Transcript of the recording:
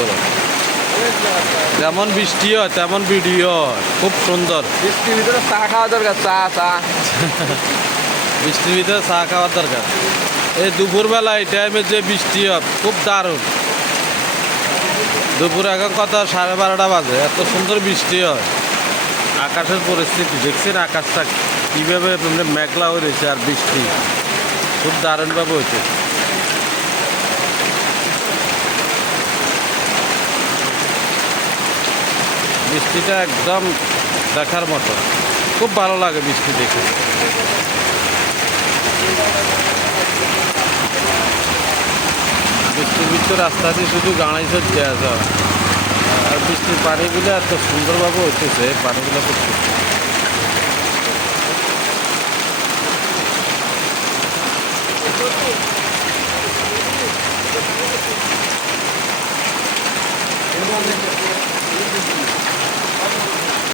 সুন্দর হয়। যেমন বৃষ্টি হয় তেমন ভিডিও হয়, খুব সুন্দর। বৃষ্টির ভিতরে চা খাওয়া দরকার, চা চা। বৃষ্টির ভিতরে চা খাওয়ার দরকার। এই দুপুরবেলা এই টাইমে যে বৃষ্টি হয় খুব দারুণ। দুপুর এখন কত 12:30 বাজে, এত সুন্দর বৃষ্টি হয়। আকাশের পরিস্থিতি দেখছেন, আকাশটা কীভাবে মেঘলা হয়ে রয়েছে আর বৃষ্টি খুব দারুণভাবে হয়েছে। বৃষ্টিটা একদম দেখার মতো, খুব ভালো লাগে বৃষ্টি দেখে। বৃষ্টির ভিতর রাস্তা দিয়ে শুধু গাড়ি চলছে আসা, আর বৃষ্টির পানিগুলো এত সুন্দরভাবে হইতেছে, পানিগুলো খুব সুন্দর।